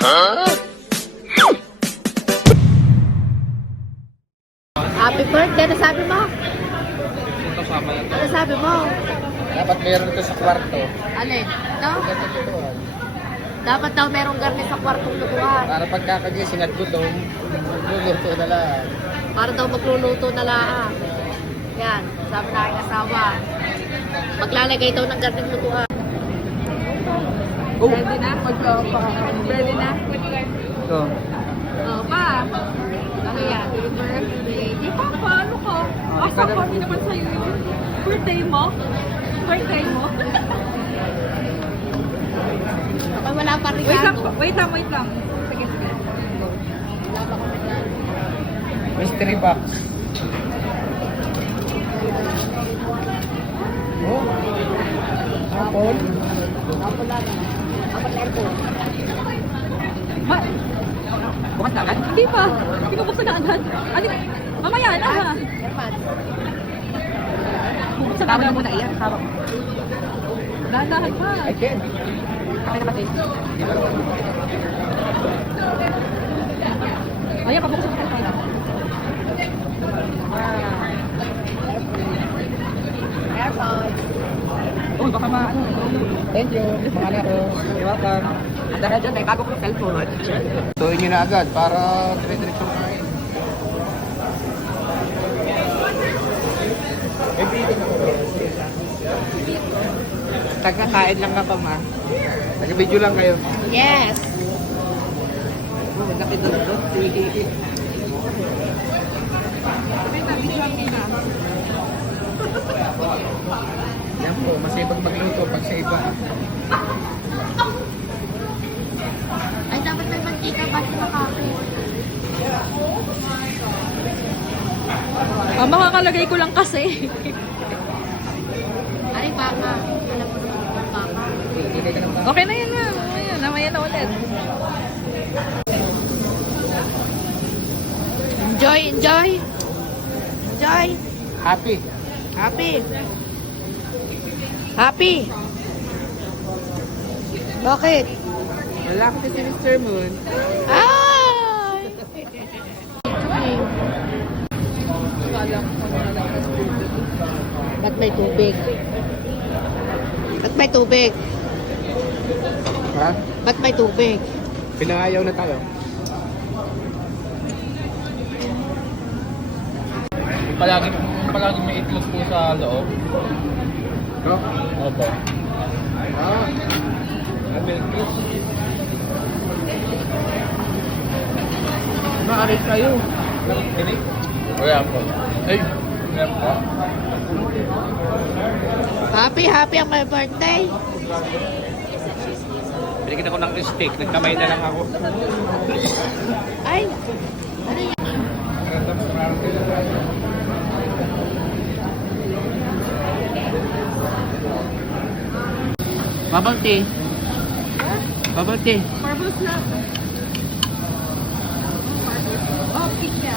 Happy birthday, ano sabi mo? Ito sama na. Ano sabi mo? Dapat meron ito sa kwarto. Alin? No? Ganito ito. Dapat daw merong garni sa kwartong lutuan. Para pagkakagising at gutom, luluto na lang. Para daw magluluto na lang. Yan, sabi na aking asawa. Maglalagay daw ng garning lutuan. Oh. Ready na? Ready na? Ito. Oo pa. Ano yan? Birthday. Di pa, paano ko? Ako, hindi naman sa'yo yun. Birthday mo? Birthday mo? Ay, wala pa rin Wait lang. Sige. Wala pa kami dyan. Mystery box. Oh. Apple. Ako lang. Ako na airport. Bukas na agad? Hindi pa. Hindi ko buksan na agad. Ano? Mamaya na ha. Airpod. Buksan na agad muna iyan. Hawak. Dahan-dahan pa. I can. Kaya naman ayan, pabuksan ko tayo. Airpod. Uy, baka ano. Thank you. Mga anak ko. You're welcome. Ang dahil dyan, may bago kong cellphone. Tuloy nyo na agad para dire-diretso kain. Tagakain lang ako, ma. Taga-video lang kayo. Yes. Laki doon. Yan po, masipag magluto pag sa iba. Ay, dapat may mantika ba sa kape? Makakalagay ko lang kasi. Ay, baka. Alam mo naman baka. Okay na yan na. Ayan, namaya na ulit. Enjoy, enjoy. Enjoy. Happy. Happy. Happy. Bakit? Wala ko si Mr. Moon. Ay! Ba't may tubig? Ba't may tubig? Ha? Ba't may tubig? Pinangayaw na tayo. Palagi may itlog po sa loob. No? Opo. Ah. Maaari kayo. Hindi? Wala po. Ay! Wala po. Happy, happy ang my birthday. Binigyan ako ng steak. Nagkamay na lang ako. Ay, ano yan? Bubble tea. Bubble tea. Marbles na. Oh, pizza.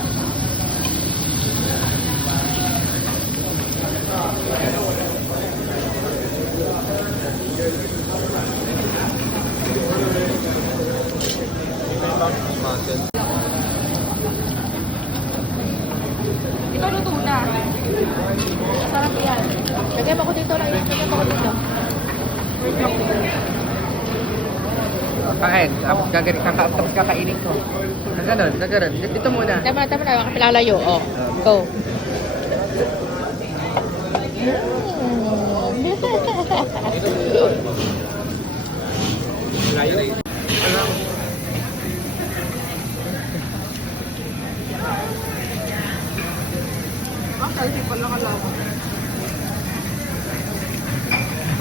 Ito luto na. Sarap yan. Lagyan mo ko dito lang. Lagyan mo ko dito. Kain. Tapos kakainin ko. Gaganon. Dito muna. Tama na. Baka pilalayo. Oh. Go. Layo na yun. Kasi pala kalaman.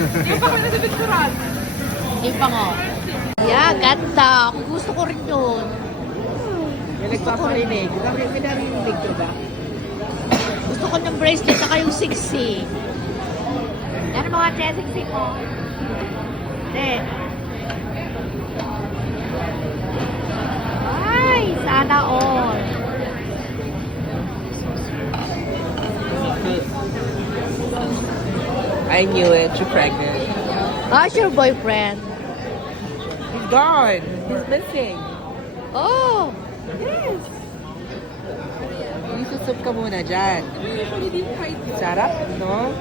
Hindi pa kayo nasipicturan. Hindi pa nga. Yeah, ganda. Gusto ko rin yun. May nagpaparinig. May narinig ko ba? Gusto ko ng bracelet saka yung 60. Yan ang mga dressing pin mo. Then. Ay, sana all. I knew it. You're pregnant. How's your boyfriend? He's gone. distancing. Oh! Yes! May soup ka muna dyan. Usually deep fried yun. Sarap, no?